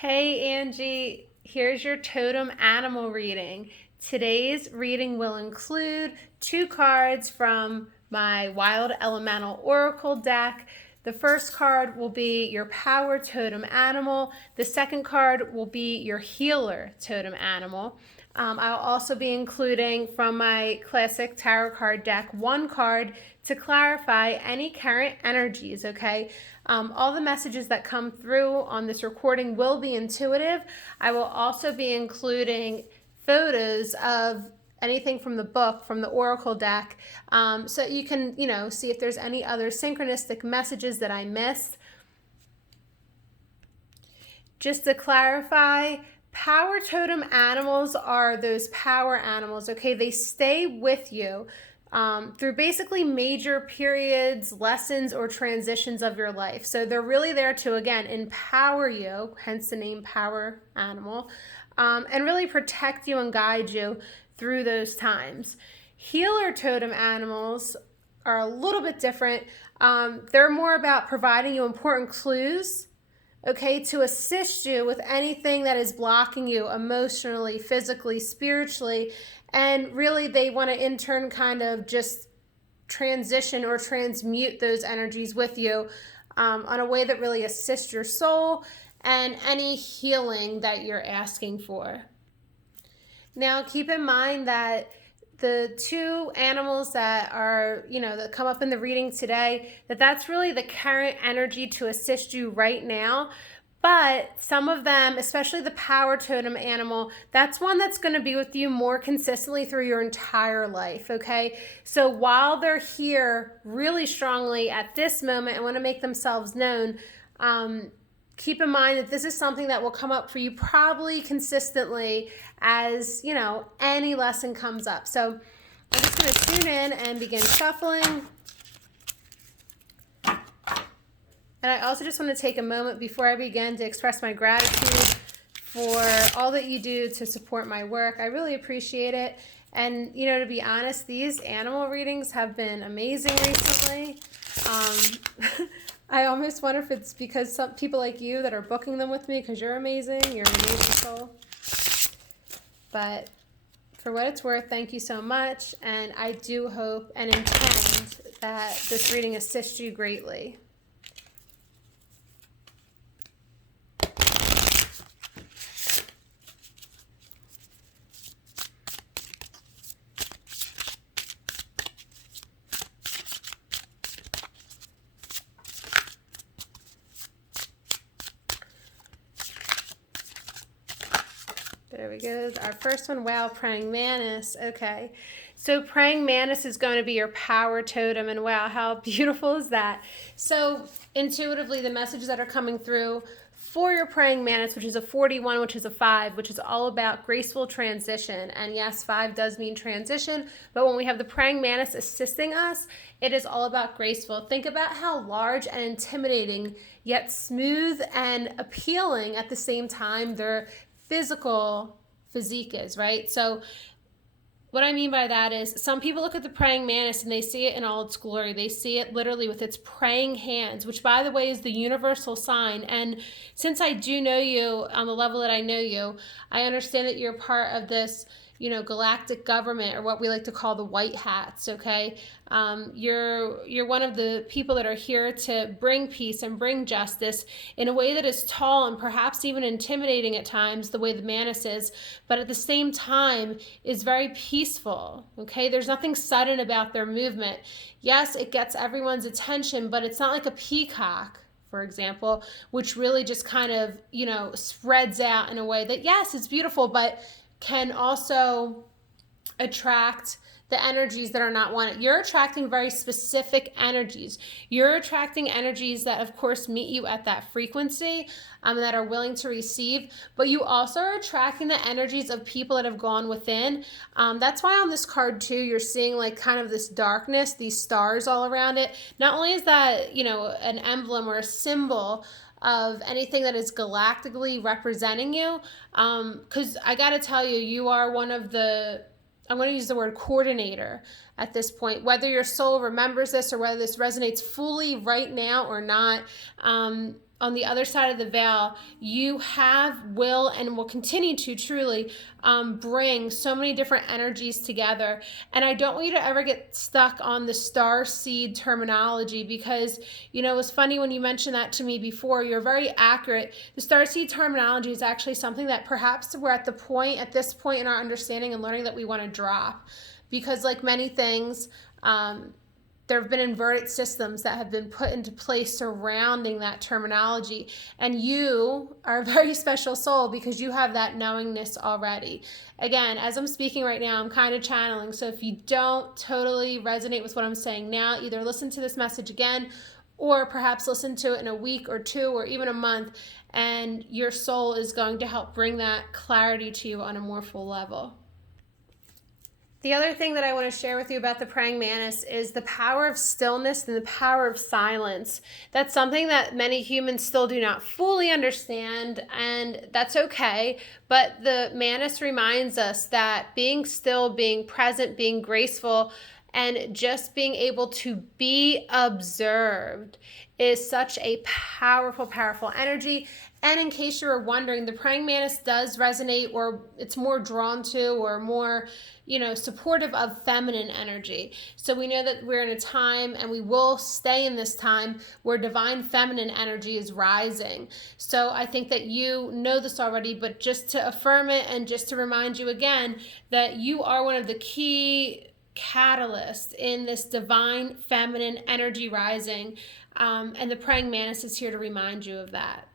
Hey Angie, here's your totem animal reading. Today's reading will include two cards from my Wild Elemental Oracle deck. The first card will be your power totem animal. The second card will be your healer totem animal. I'll also be including from my classic tarot card deck one card to clarify any current energies, okay? All the messages that come through on this recording will be intuitive. I will also be including photos of anything from the book, from the oracle deck, so you can, see if there's any other synchronistic messages that I missed. Just to clarify, power totem animals are those power animals, okay? They stay with you through basically major periods, lessons, or transitions of your life. So they're really there to, again, empower you, hence the name power animal, and really protect you and guide you through those times. Healer totem animals are a little bit different. They're more about providing you important clues, okay, to assist you with anything that is blocking you emotionally, physically, spiritually. And really, they want to in turn kind of just transition or transmute those energies with you on a way that really assists your soul and any healing that you're asking for. Now, keep in mind that the two animals that are, that come up in the reading today, that's really the current energy to assist you right now. But some of them, especially the power totem animal, that's one that's going to be with you more consistently through your entire life, okay? So while they're here really strongly at this moment and want to make themselves known, keep in mind that this is something that will come up for you probably consistently as, any lesson comes up. So I'm just going to tune in and begin shuffling. And I also just want to take a moment before I begin to express my gratitude for all that you do to support my work. I really appreciate it. And, to be honest, these animal readings have been amazing recently. I almost wonder if it's because some people like you that are booking them with me because you're amazing. You're an amazing soul. But for what it's worth, thank you so much. And I do hope and intend that this reading assists you greatly. There we go. Our first one, wow, praying mantis. Okay. So praying mantis is going to be your power totem, and wow, how beautiful is that? So intuitively, the messages that are coming through for your praying mantis, which is a 41, which is a 5, which is all about graceful transition. And yes, 5 does mean transition, but when we have the praying mantis assisting us, it is all about graceful. Think about how large and intimidating, yet smooth and appealing at the same time their physique is, right? So what I mean by that is some people look at the praying mantis and they see it in all its glory. They see it literally with its praying hands, which by the way is the universal sign. And since I do know you on the level that I know you, I understand that you're part of this, galactic government, or what we like to call the white hats, okay? You're one of the people that are here to bring peace and bring justice in a way that is tall and perhaps even intimidating at times, the way the mantis is, but at the same time is very peaceful, okay? There's nothing sudden about their movement. Yes, it gets everyone's attention, but it's not like a peacock, for example, which really just kind of, spreads out in a way that, yes, it's beautiful, but can also attract the energies that are not wanted. You're attracting very specific energies. You're attracting energies that, of course, meet you at that frequency, that are willing to receive, but you also are attracting the energies of people that have gone within. That's why on this card, too, you're seeing like kind of this darkness, these stars all around it. Not only is that, an emblem or a symbol of anything that is galactically representing you, because I got to tell you, you are one of the, I'm going to use the word coordinator at this point. Whether your soul remembers this or whether this resonates fully right now or not, on the other side of the veil, you will and will continue to truly bring so many different energies together. And I don't want you to ever get stuck on the star seed terminology, because, you know, it was funny when you mentioned that to me before. You're very accurate. The star seed terminology is actually something that perhaps we're at this point in our understanding and learning that we want to drop, because like many things, there have been inverted systems that have been put into place surrounding that terminology. And you are a very special soul because you have that knowingness already. Again, as I'm speaking right now, I'm kind of channeling. So if you don't totally resonate with what I'm saying now, either listen to this message again, or perhaps listen to it in a week or two or even a month, and your soul is going to help bring that clarity to you on a more full level. The other thing that I want to share with you about the praying mantis is the power of stillness and the power of silence. That's something that many humans still do not fully understand, and that's okay. But the mantis reminds us that being still, being present, being graceful, and just being able to be observed is such a powerful, powerful energy. And in case you were wondering, the praying mantis does resonate, or it's more drawn to, or more, supportive of feminine energy. So we know that we're in a time, and we will stay in this time, where divine feminine energy is rising. So I think that you know this already, but just to affirm it and just to remind you again that you are one of the key catalysts in this divine feminine energy rising. And the praying mantis is here to remind you of that.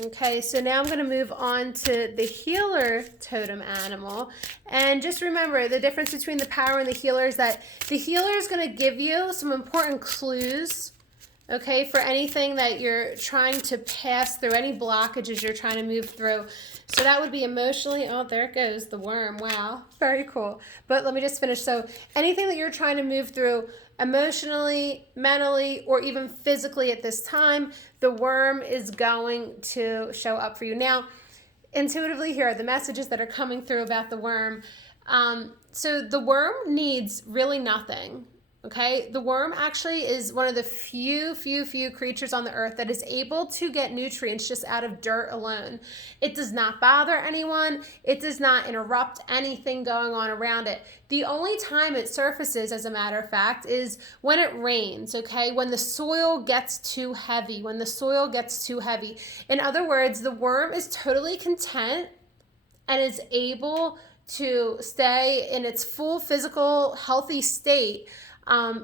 Okay, so now I'm going to move on to the healer totem animal. And just remember, the difference between the power and the healer is that the healer is going to give you some important clues, okay, for anything that you're trying to pass through, any blockages you're trying to move through. So that would be emotionally, oh, there it goes, the worm. Wow, very cool. But let me just finish. So anything that you're trying to move through emotionally, mentally, or even physically at this time, the worm is going to show up for you. Now, intuitively, here are the messages that are coming through about the worm. So the worm needs really nothing. Okay, the worm actually is one of the few creatures on the earth that is able to get nutrients just out of dirt alone. It does not bother anyone. It does not interrupt anything going on around it. The only time it surfaces, as a matter of fact, is when it rains, okay? When the soil gets too heavy, In other words, the worm is totally content and is able to stay in its full physical, healthy state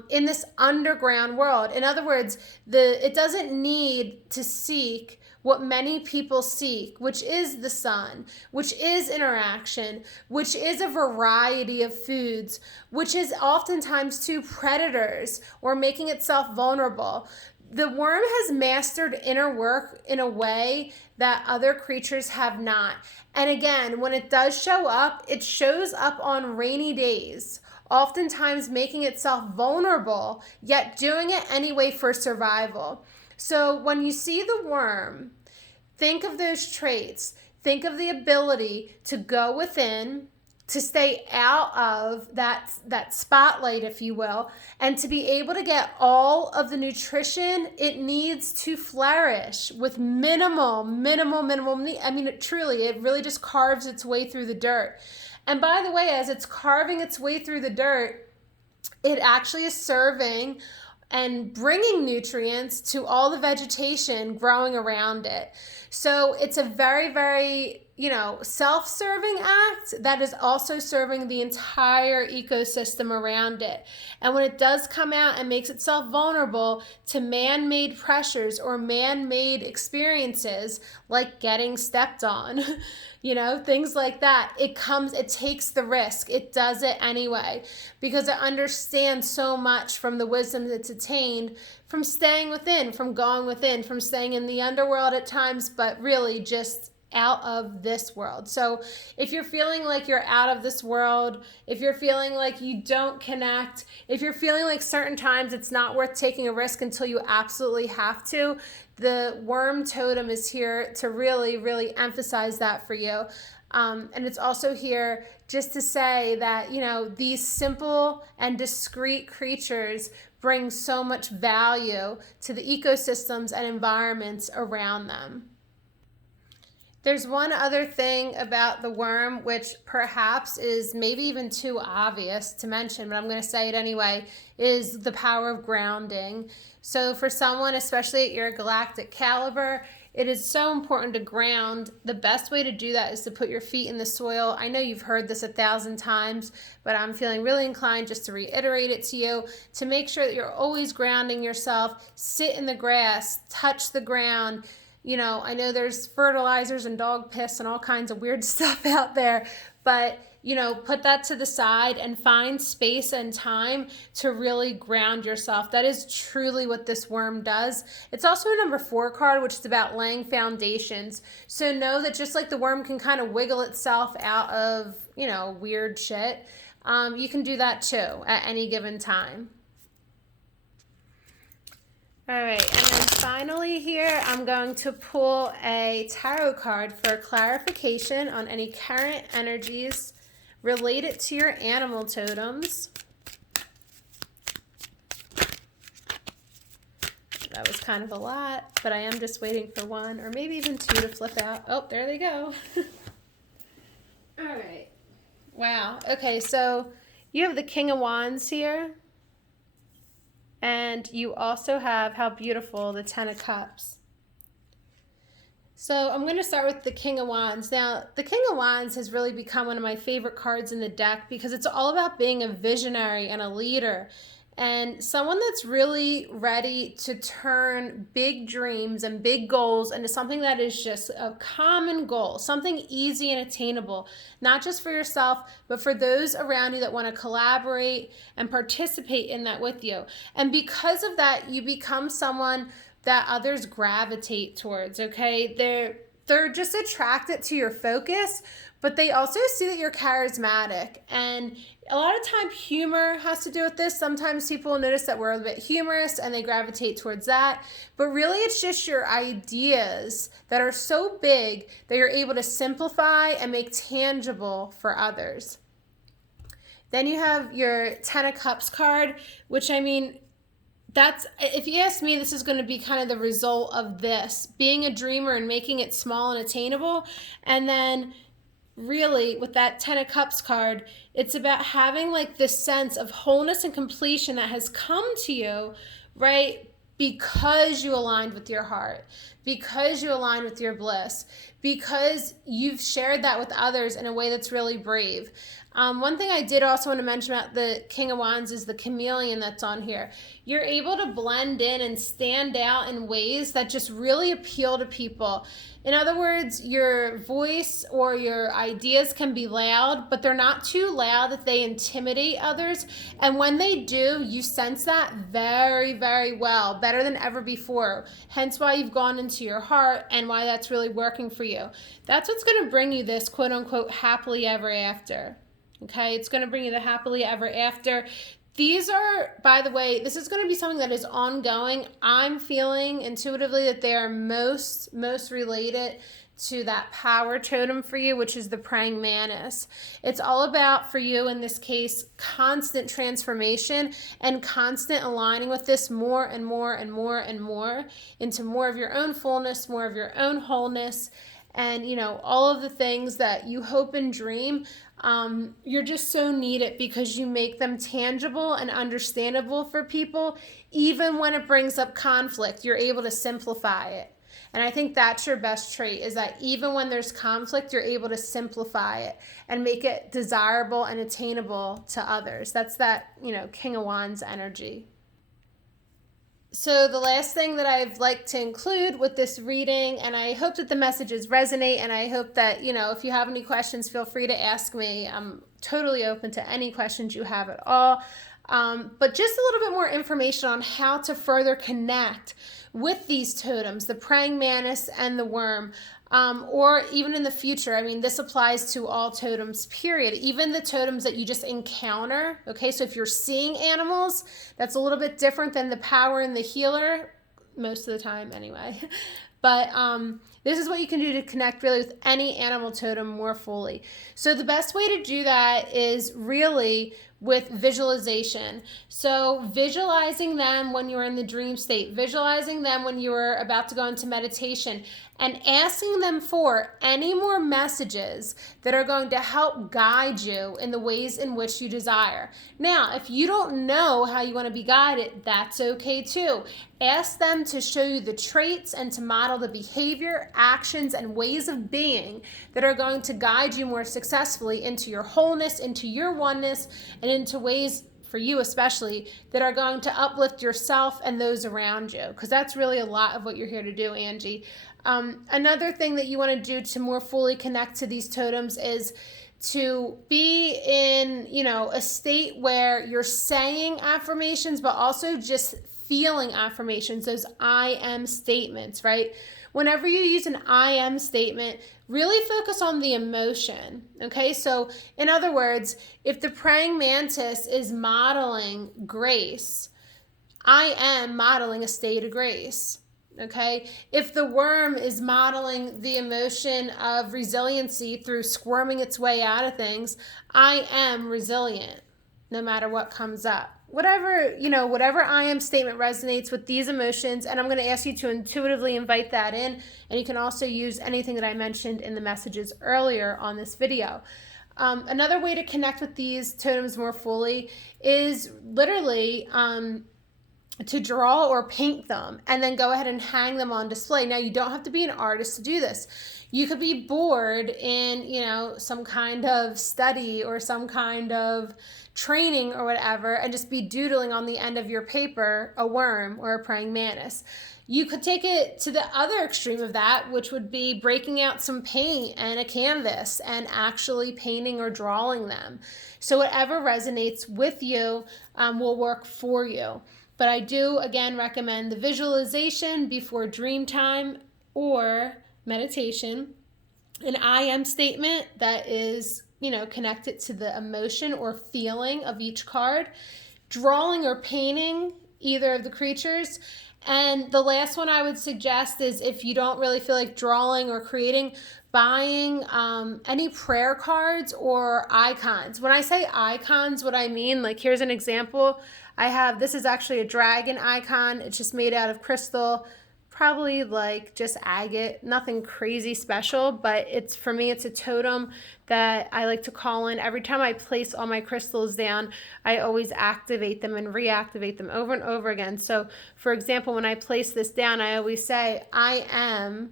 in this underground world. In other words, it doesn't need to seek what many people seek, which is the sun, which is interaction, which is a variety of foods, which is oftentimes to predators or making itself vulnerable. The worm has mastered inner work in a way that other creatures have not. And again, when it does show up, it shows up on rainy days, oftentimes making itself vulnerable, yet doing it anyway for survival. So when you see the worm, think of those traits. Think of the ability to go within, to stay out of that spotlight, if you will, and to be able to get all of the nutrition it needs to flourish with minimal. I mean, it really just carves its way through the dirt. And by the way, as it's carving its way through the dirt, it actually is serving and bringing nutrients to all the vegetation growing around it. So it's a very, very, self-serving act that is also serving the entire ecosystem around it. And when it does come out and makes itself vulnerable to man-made pressures or man-made experiences like getting stepped on, things like that, it takes the risk. It does it anyway because it understands so much from the wisdom that's attained from staying within, from going within, from staying in the underworld at times, but really just out of this world. So if you're feeling like you're out of this world, if you're feeling like you don't connect, if you're feeling like certain times it's not worth taking a risk until you absolutely have to, the worm totem is here to really, really emphasize that for you. And it's also here just to say that, these simple and discreet creatures bring so much value to the ecosystems and environments around them. There's one other thing about the worm, which perhaps is maybe even too obvious to mention, but I'm going to say it anyway, is the power of grounding. So for someone, especially at your galactic caliber, it is so important to ground. The best way to do that is to put your feet in the soil. I know you've heard this 1,000 times, but I'm feeling really inclined just to reiterate it to you, to make sure that you're always grounding yourself. Sit in the grass, touch the ground. You know, I know there's fertilizers and dog piss and all kinds of weird stuff out there, but, you know, put that to the side and find space and time to really ground yourself. That is truly what this worm does. It's also a number 4 card, which is about laying foundations. So know that just like the worm can kind of wiggle itself out of, you know, weird shit, you can do that too at any given time. All right, and then finally here, I'm going to pull a tarot card for clarification on any current energies related to your animal totems. That was kind of a lot, but I am just waiting for 1 or maybe even 2 to flip out. Oh, there they go. All right. Wow. Okay, so you have the King of Wands here. And you also have, how beautiful, the 10 of Cups. So I'm going to start with the King of Wands. Now, the King of Wands has really become one of my favorite cards in the deck because it's all about being a visionary and a leader. And someone that's really ready to turn big dreams and big goals into something that is just a common goal, something easy and attainable, not just for yourself, but for those around you that want to collaborate and participate in that with you. And because of that, you become someone that others gravitate towards, okay? They're just attracted to your focus, but they also see that you're charismatic. And a lot of time humor has to do with this. Sometimes people notice that we're a bit humorous and they gravitate towards that. But really it's just your ideas that are so big that you're able to simplify and make tangible for others. Then you have your 10 of Cups card, which I mean, that's, if you ask me, this is going to be kind of the result of this, being a dreamer and making it small and attainable. And then really with that 10 of Cups card, it's about having like this sense of wholeness and completion that has come to you, right? Because you aligned with your heart, because you aligned with your bliss, because you've shared that with others in a way that's really brave. One thing I did also want to mention about the King of Wands is the chameleon that's on here. You're able to blend in and stand out in ways that just really appeal to people. In other words, your voice or your ideas can be loud, but they're not too loud that they intimidate others. And when they do, you sense that very, very well, better than ever before. Hence why you've gone into your heart and why that's really working for you. That's what's going to bring you this quote unquote happily ever after. Okay, it's going to bring you the happily ever after. These are, by the way, this is going to be something that is ongoing. I'm feeling intuitively that they are most related to that power totem for you, which is the praying mantis. It's all about, for you in this case, constant transformation and constant aligning with this more and more and more and more into more of your own fullness, more of your own wholeness, and, you know, all of the things that you hope and dream. You're just so needed because you make them tangible and understandable for people. Even when it brings up conflict, you're able to simplify it. And I think that's your best trait, is that even when there's conflict, you're able to simplify it and make it desirable and attainable to others. That's that, you know, King of Wands energy. So the last thing that I'd like to include with this reading, and I hope that the messages resonate, and I hope that, you know, if you have any questions, feel free to ask me. I'm totally open to any questions you have at all. But just a little bit more information on how to further connect with these totems, the praying mantis and the worm. Or even in the future, I mean, this applies to all totems, period. Even the totems that you just encounter, okay? So if you're seeing animals, that's a little bit different than the power and the healer, most of the time anyway. But This is what you can do to connect really with any animal totem more fully. So the best way to do that is really with visualization. So visualizing them when you're in the dream state, visualizing them when you're about to go into meditation, and asking them for any more messages that are going to help guide you in the ways in which you desire. Now, if you don't know how you want to be guided, that's okay too. Ask them to show you the traits and to model the behavior, actions, and ways of being that are going to guide you more successfully into your wholeness, into your oneness, and into ways for you especially that are going to uplift yourself and those around you, because that's really a lot of what you're here to do, Angie. Another thing that you want to do to more fully connect to these totems is to be in, a state where you're saying affirmations, but also just feeling affirmations, those I am statements, right? Whenever you use an I am statement, really focus on the emotion, okay? So in other words, if the praying mantis is modeling grace, I am modeling a state of grace. Okay, if the worm is modeling the emotion of resiliency through squirming its way out of things, I am resilient no matter what comes up. Whatever I am statement resonates with these emotions, and I'm going to ask you to intuitively invite that in, and you can also use anything that I mentioned in the messages earlier on this video. Another way to connect with these totems more fully is literally to draw or paint them and then go ahead and hang them on display. Now, you don't have to be an artist to do this. You could be bored in, some kind of study or some kind of training or whatever, and just be doodling on the end of your paper a worm or a praying mantis. You could take it to the other extreme of that, which would be breaking out some paint and a canvas and actually painting or drawing them. So whatever resonates with you will work for you. But I do, again, recommend the visualization before dream time or meditation, an I am statement that is, connected to the emotion or feeling of each card, drawing or painting either of the creatures. And the last one I would suggest is, if you don't really feel like drawing or creating, buying any prayer cards or icons. When I say icons, what I mean, like, here's an example. This is actually a dragon icon. It's just made out of crystal, probably like just agate, nothing crazy special, but for me, it's a totem that I like to call in. Every time I place all my crystals down, I always activate them and reactivate them over and over again. So for example, when I place this down, I always say, I am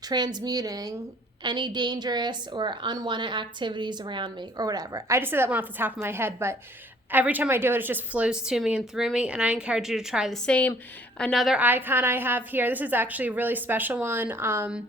transmuting any dangerous or unwanted activities around me, or whatever. I just said that one off the top of my head, but every time I do it, it just flows to me and through me, and I encourage you to try the same. Another icon I have here, this is actually a really special one.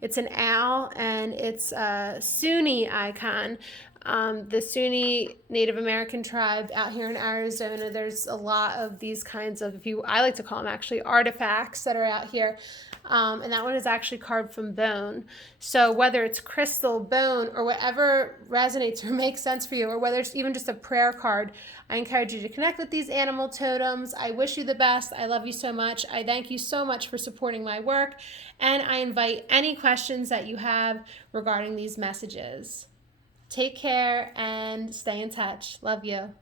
It's an owl, and it's a Sunni icon. The Sunni Native American tribe out here in Arizona, there's a lot of these kinds of, I like to call them actually artifacts that are out here. And that one is actually carved from bone. So whether it's crystal, bone, or whatever resonates or makes sense for you, or whether it's even just a prayer card, I encourage you to connect with these animal totems. I wish you the best. I love you so much. I thank you so much for supporting my work. And I invite any questions that you have regarding these messages. Take care and stay in touch. Love you.